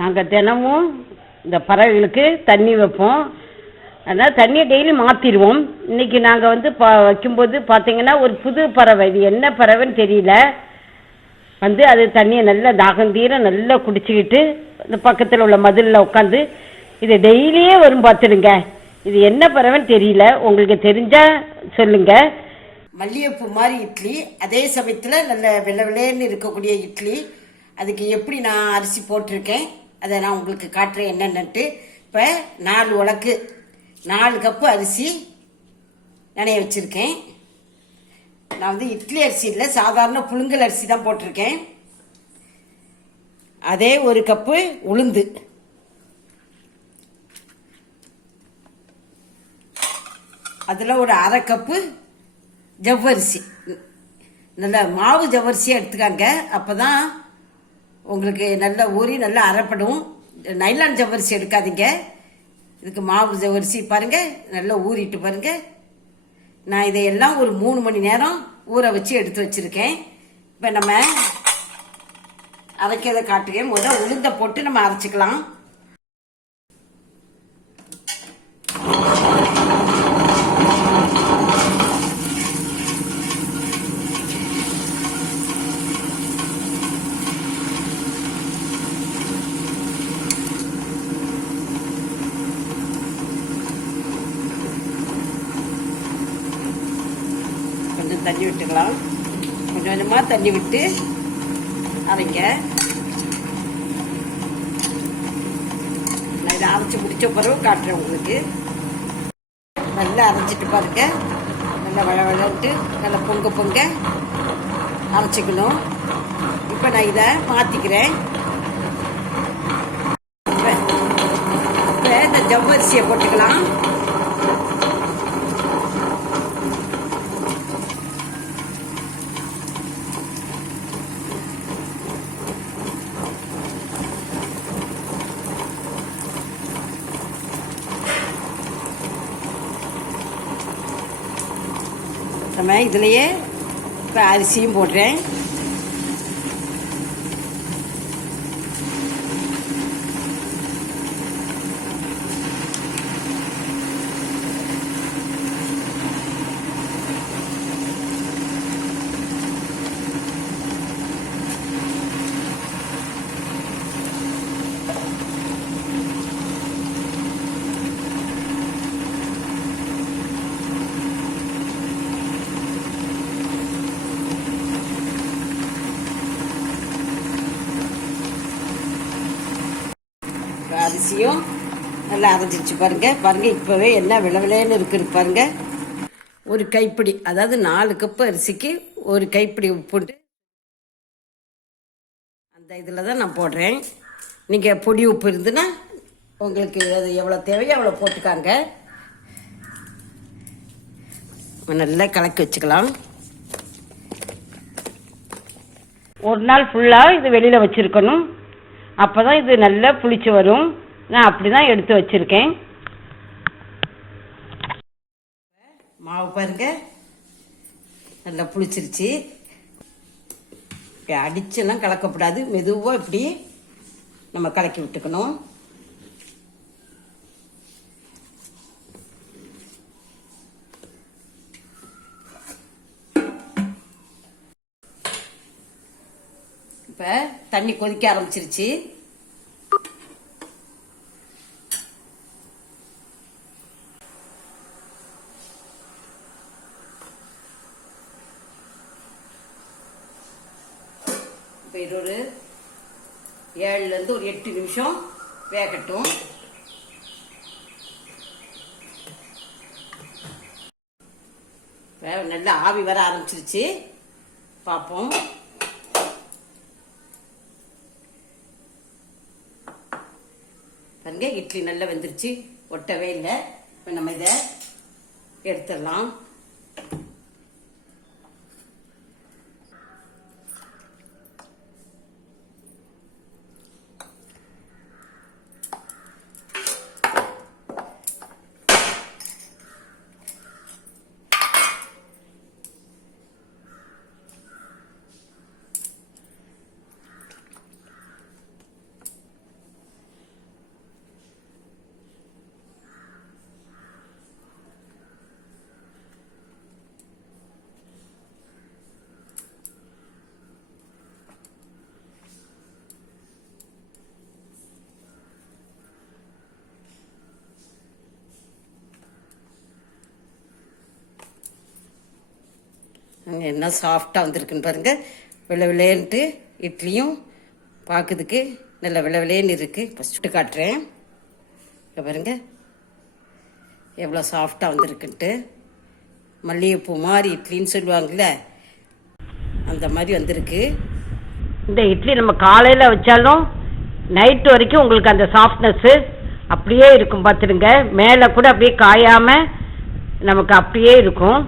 நாங்கள் தினமும் இந்த பறவைகளுக்கு தண்ணி வைப்போம். அதனால் தண்ணியை டெய்லி மாற்றிடுவோம். இன்றைக்கி நாங்கள் வந்து வைக்கும்போது பார்த்தீங்கன்னா ஒரு புது பறவை, இது என்ன பறவைன்னு தெரியல, வந்து அது தண்ணியை நல்லா தாகம் தீர நல்லா குடிச்சிக்கிட்டு இந்த பக்கத்தில் உள்ள மதிலில் உட்காந்து இது டெய்லியே வரும் பார்த்துடுங்க. இது என்ன பறவைன்னு தெரியல, உங்களுக்கு தெரிஞ்சால் சொல்லுங்கள். மல்லிகைப்பூ மாதிரி இட்லி, அதே சமயத்தில் நல்ல வெள்ளை வெள்ளைன்னு இருக்கக்கூடிய இட்லி. அதுக்கு எப்படி நான் அரிசி போட்டிருக்கேன் அதை நான் உங்களுக்கு காட்டுறேன் என்னென்னட்டு. இப்போ 4 கப்பு அரிசி நனைய வச்சுருக்கேன். நான் வந்து இட்லி அரிசி இல்லை, சாதாரண புழுங்கல் அரிசி தான் போட்டிருக்கேன். அதே 1 கப்பு உளுந்து, அதில் ஒரு 1/2 கப்பு ஜவ்வரிசி. நல்லா மாவு ஜவ்வரிசியாக எடுத்துக்காங்க, அப்போ தான் உங்களுக்கு நல்லா ஊறி நல்லா அரைப்படும். நைலான் ஜவ்வரிசி எடுக்காதீங்க, இதுக்கு மாவு ஜவ்வரிசி பாருங்கள் நல்லா ஊறிட்டு பாருங்கள். நான் இதையெல்லாம் ஒரு 3 மணி நேரம் ஊற வச்சு எடுத்து வச்சுருக்கேன். இப்போ நம்ம அரைக்கிறதை காட்டுக்கேன். முதல்ல உளுந்தை போட்டு நம்ம அரைச்சிக்கலாம். கொஞ்சம் தண்ணி விட்டுக்கலாம், கொஞ்சம் கொஞ்சமாக தண்ணி விட்டு அரைங்க. நான் இதை அரைச்சி முடிச்ச பிறகு காட்டுறேன் உங்களுக்கு. நல்லா அரைச்சிட்டு பாருங்க, நல்லா வளவளன்ட்டு நல்லா பொங்க அரைச்சிக்கணும். இப்போ நான் இதை மாற்றிக்கிறேன். இப்போ இந்த ஜவ்வரிசியை போட்டுக்கலாம். நம்ம இதுலேயே இப்போ அரிசியும் போடுறேன். அரிசியும் நல்லா அரைஞ்சிருச்சு பாருங்க. இப்போவே என்ன விளவிலேன்னு இருக்குது பாருங்க. ஒரு கைப்பிடி, அதாவது 4 கப்பு அரிசிக்கு 1 கைப்பிடி உப்பு அந்த இதில் தான் நான் போடுறேன். நீங்கள் பொடி உப்பு இருந்துன்னா உங்களுக்கு அது எவ்வளோ தேவையோ அவ்வளோ போட்டுக்காங்க. நல்லா கலக்கி வச்சுக்கலாம். ஒரு நாள் ஃபுல்லாக இது வெளியில் வச்சுருக்கணும், அப்போ தான் இது நல்லா புளிச்சு வரும். நான் அப்படி தான் எடுத்து வச்சுருக்கேன். மாவு பாருங்க நல்லா புளிச்சிருச்சு. அடிச்செல்லாம் கலக்கப்படாது, மெதுவாக இப்படி நம்ம கலக்கி விட்டுக்கணும். இப்போ தண்ணி கொதிக்க ஆரம்பிச்சிருச்சு. இப்போ இது ஒரு 7லேருந்து ஒரு 8 நிமிஷம் வேகட்டும். நல்லா ஆவி வர ஆரம்பிச்சிருச்சு, பார்ப்போம். பாருங்க இட்லி நல்லா வெந்துருச்சு, ஒட்டவே இல்லை. இப்போ நம்ம இதை எடுத்துடலாம். அங்கே என்ன சாஃப்டாக வந்திருக்குன்னு பாருங்கள். வெள்ளை வெள்ளையன்ட்டு இட்லியும் பார்க்குறதுக்கு நல்ல வெள்ளை வெள்ளையன்னு இருக்குது. இப்போ சுட்டு காட்டுறேன். இங்கே பாருங்கள் எவ்வளோ சாஃப்டாக வந்திருக்குன்ட்டு. மல்லிகைப்பூ மாதிரி இட்லின்னு சொல்லுவாங்கள்ல, அந்த மாதிரி வந்திருக்கு. இந்த இட்லி நம்ம காலையில் வச்சாலும் நைட்டு வரைக்கும் உங்களுக்கு அந்த சாஃப்ட்னஸ்ஸு அப்படியே இருக்கும் பார்த்துடுங்க. மேலே கூட அப்படியே காயாமல் நமக்கு அப்படியே இருக்கும்.